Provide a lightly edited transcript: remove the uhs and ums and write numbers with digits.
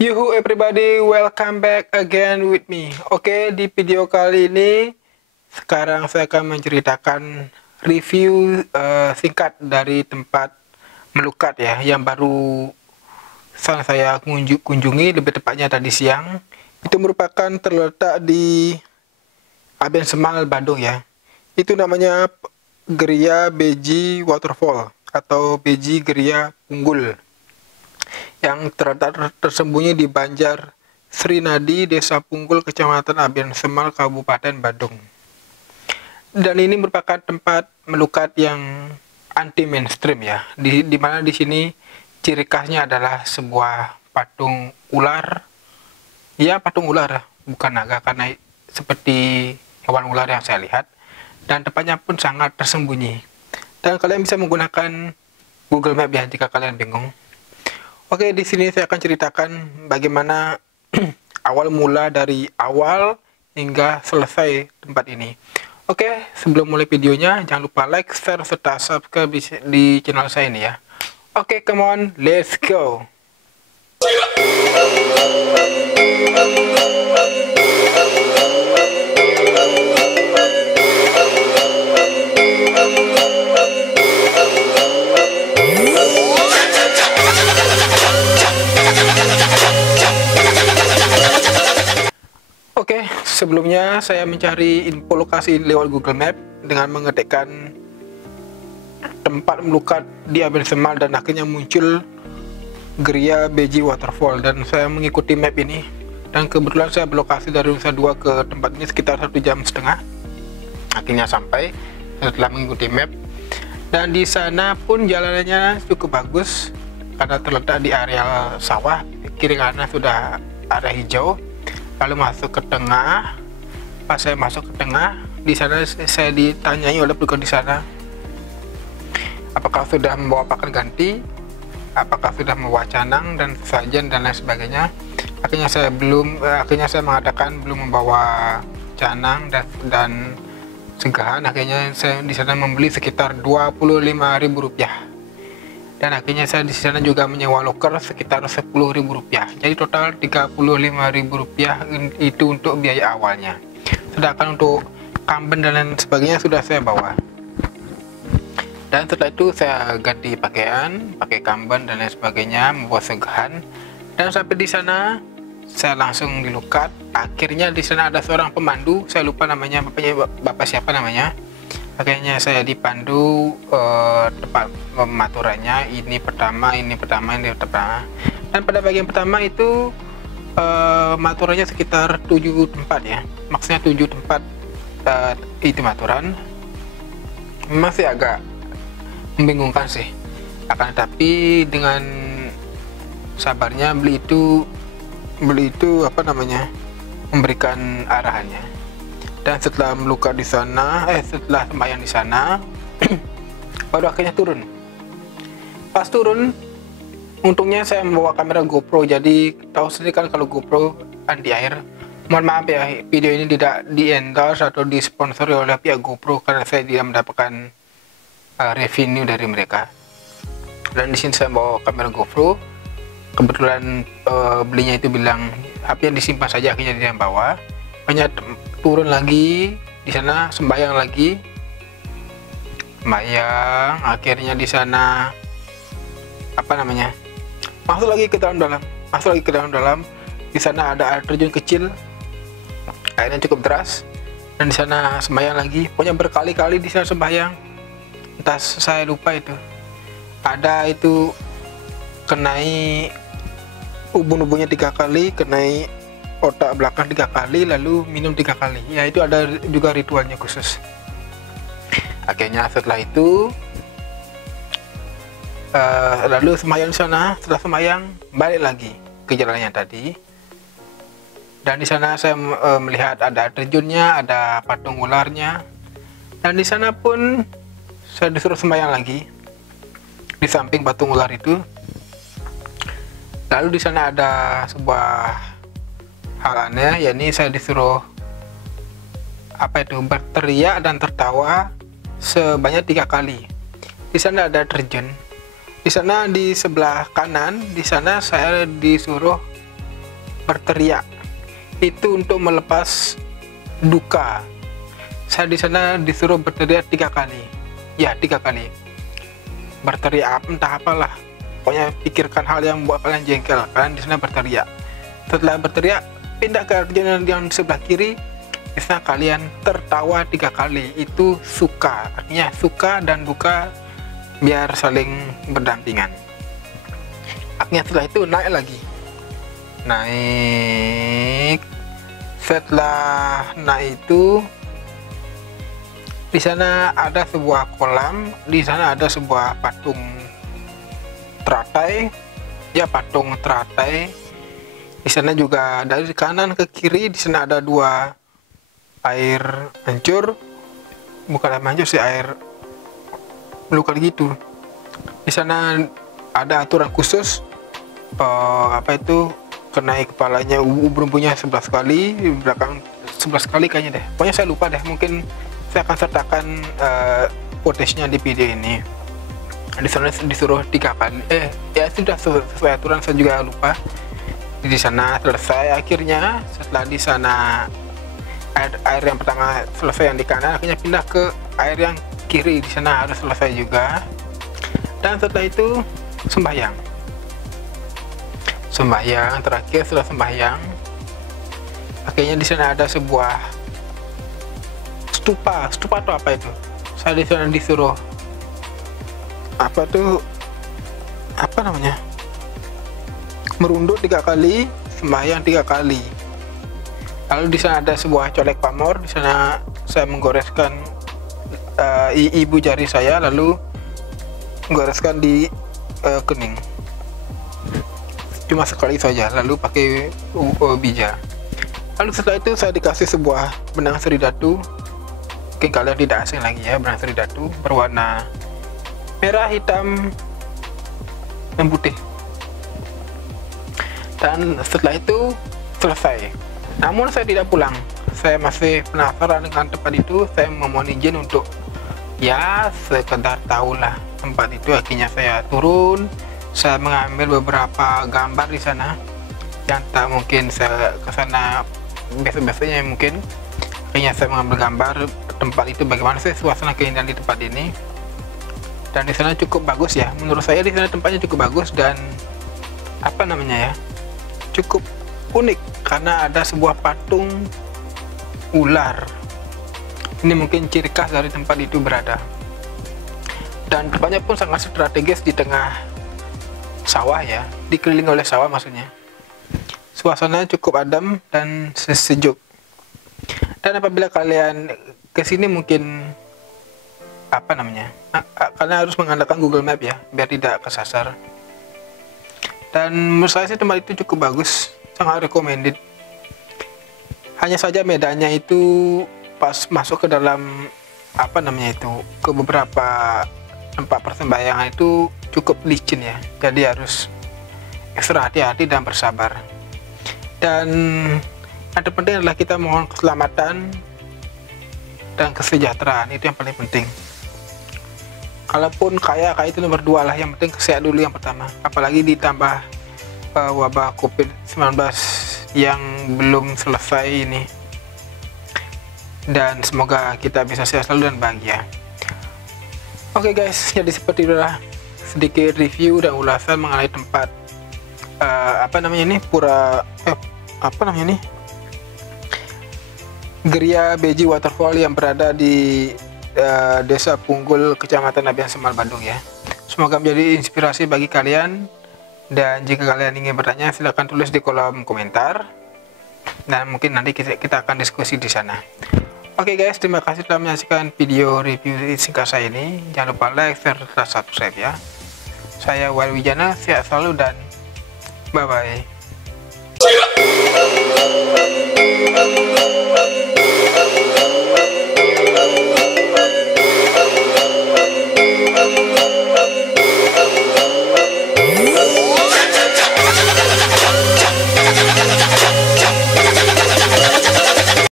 Yuhu everybody, welcome back again with me. Oke, di video kali ini sekarang saya akan menceritakan review singkat dari tempat melukat ya, yang baru saya kunjungi, lebih tepatnya tadi siang. Itu merupakan terletak di Aben Semal, Bandung ya. Itu namanya Geria Beji Waterfall atau Beji Geria Punggul, yang terletak tersembunyi di Banjar Sri Nadi, Desa Punggul, Kecamatan Aben Semal, Kabupaten Bandung. Dan ini merupakan tempat melukat yang anti mainstream ya, di mana di sini ciri khasnya adalah sebuah patung ular. Ya, patung ular, bukan naga, karena seperti hewan ular yang saya lihat. Dan tempatnya pun sangat tersembunyi. Dan kalian bisa menggunakan Google Map ya jika kalian bingung. Oke, di sini saya akan ceritakan bagaimana awal mula dari awal hingga selesai tempat ini. Oke, sebelum mulai videonya, jangan lupa like, share, serta subscribe di channel saya ini ya. Oke, come on, let's go. Oke, sebelumnya saya mencari info lokasi lewat Google Map dengan mengetikkan tempat melukat di Aben Semal, dan akhirnya muncul Geria Beji Waterfall, dan saya mengikuti map ini, dan kebetulan saya berlokasi dari Nusa Dua ke tempat ini sekitar 1,5 jam. Akhirnya sampai setelah mengikuti map, dan di sana pun jalanannya cukup bagus karena terletak di area sawah, kiri kanan sudah ada hijau. Lalu masuk ke tengah. Pas saya masuk ke tengah, di sana saya ditanyai oleh petugas di sana, apakah sudah membawa pakan ganti, apakah sudah membawa canang dan sajian dan lain sebagainya. Akhirnya saya mengatakan belum membawa canang dan segahan. Akhirnya saya di sana membeli sekitar Rp25.000. Dan akhirnya saya di sana juga menyewa loker sekitar Rp10.000. Jadi total Rp35.000 itu untuk biaya awalnya. Sedangkan untuk kamben dan lain sebagainya sudah saya bawa. Dan setelah itu saya ganti pakaian, pakai kamben dan lain sebagainya, membawa segahan. Dan sampai di sana saya langsung dilukat. Akhirnya di sana ada seorang pemandu, saya lupa namanya, bapak siapa namanya. Akhirnya saya dipandu tempat pematurannya, ini pertama. Dan pada bagian pertama itu maturannya sekitar 7 tempat ya, maksudnya 7 tempat itu maturan. Memang sih agak membingungkan sih, akan tetapi dengan sabarnya beli itu memberikan arahannya. Dan setelah melukat di sana, setelah sembahyang di sana, baru akhirnya turun. Pas turun, untungnya saya membawa kamera GoPro, jadi tahu sendiri kan kalau GoPro anti air. Mohon maaf ya, video ini tidak di-endorse atau disponsori oleh pihak GoPro karena saya tidak mendapatkan revenue dari mereka. Dan di sini saya bawa kamera GoPro. Kebetulan belinya itu bilang HP-nya disimpan saja, akhirnya dia bawa. Hanya turun lagi di sana, sembahyang lagi, akhirnya di sana masuk lagi ke dalam. Di sana ada air terjun kecil, airnya cukup deras, dan di sana sembahyang lagi. Pokoknya berkali-kali di sana sembahyang, entah saya lupa itu. Ada itu kenai ubun-ubunnya 3 kali, kenai otak belakang 3 kali, lalu minum 3 kali ya, itu ada juga ritualnya khusus. Akhirnya setelah itu lalu sembahyang di sana. Setelah sembahyang balik lagi ke jalannya tadi, dan di sana saya melihat ada terjunnya, ada patung ularnya, dan di sana pun saya disuruh sembahyang lagi di samping patung ular itu. Lalu di sana ada sebuah hal aneh, yakni saya disuruh berteriak dan tertawa sebanyak 3 kali. Di sana ada terjun. Di sana di sebelah kanan, di sana saya disuruh berteriak. Itu untuk melepas duka. Saya di sana disuruh berteriak 3 kali. Ya, 3 kali. Berteriak entah apalah. Pokoknya pikirkan hal yang buat kalian jengkel. Kalian di sana berteriak. Setelah berteriak, pindah ke arjun yang di sebelah kiri. Di sana kalian tertawa 3 kali. Itu suka. Artinya suka dan duka biar saling berdampingan. Artinya setelah itu naik lagi. Naik. Setelah naik itu, di sana ada sebuah kolam, di sana ada sebuah patung teratai, ya patung teratai. Di sana juga dari kanan ke kiri, di sana ada 2 air hancur, bukan air hancur sih, air melukat gitu. Di sana ada aturan khusus, apa itu, kenai kepalanya ubur-umburnya 11 kali, di belakang 11 kali kayaknya deh. Pokoknya saya lupa deh, mungkin saya akan sertakan footage-nya di video ini. Di sana disuruh 3 kali. Ya sudah sesuai aturan, saya juga lupa. Di sana selesai akhirnya. Setelah di sana air yang pertama selesai yang di kanan, akhirnya pindah ke air yang kiri. Di sana harus selesai juga. Dan setelah itu sembahyang. Terakhir setelah sembahyang, akhirnya di sana ada sebuah stupa atau apa itu. Saya di sana disuruh merunduk 3 kali, sembahyang 3 kali. Lalu di sana ada sebuah colek pamor. Di sana saya menggoreskan ibu jari saya, lalu menggoreskan di kening. Cuma sekali saja, lalu pakai bija. Lalu setelah itu saya dikasih sebuah benang seridatu. Mungkin kalian tidak asing lagi ya, benang seridatu berwarna merah, hitam, dan putih. Dan setelah itu selesai. Namun saya tidak pulang. Saya masih penasaran dengan tempat itu. Saya memohon izin untuk ya sekedar tahulah tempat itu. Akhirnya saya turun. Saya mengambil beberapa gambar di sana. Yang tak mungkin saya kesana besok-besoknya mungkin. Akhirnya saya mengambil gambar tempat itu, bagaimana sih suasana keindahan di tempat ini. Dan di sana cukup bagus ya. Menurut saya di sana tempatnya cukup bagus dan apa namanya ya, cukup unik karena ada sebuah patung ular. Ini mungkin ciri khas dari tempat itu berada. Dan tempatnya pun sangat strategis di tengah sawah ya, dikelilingi oleh sawah maksudnya. Suasana cukup adem dan sejuk. Dan apabila kalian kesini mungkin apa namanya, kalian harus mengandalkan Google Map ya, biar tidak kesasar. Dan menurut saya sih tempat itu cukup bagus, sangat recommended. Hanya saja medannya itu pas masuk ke dalam apa namanya itu, ke beberapa tempat persembahyangan itu cukup licin ya, jadi harus ekstra hati-hati dan bersabar. Dan yang terpenting adalah kita mohon keselamatan dan kesejahteraan, itu yang paling penting. Kalaupun kaya itu nomor 2 lah, yang penting sehat dulu yang pertama. Apalagi ditambah wabah COVID-19 yang belum selesai ini. Dan semoga kita bisa sehat selalu dan bahagia. Oke guys, jadi seperti itulah sedikit review dan ulasan mengenai tempat Geria Beji Waterfall yang berada di Desa Punggul, Kecamatan Nabian Semal, Bandung ya. Semoga menjadi inspirasi bagi kalian, dan jika kalian ingin bertanya silahkan tulis di kolom komentar dan mungkin nanti kita akan diskusi di sana. Oke guys, terima kasih telah menyaksikan video review singkat saya ini. Jangan lupa like, share, dan subscribe ya. Saya Wael Wijana, sehat selalu dan bye bye.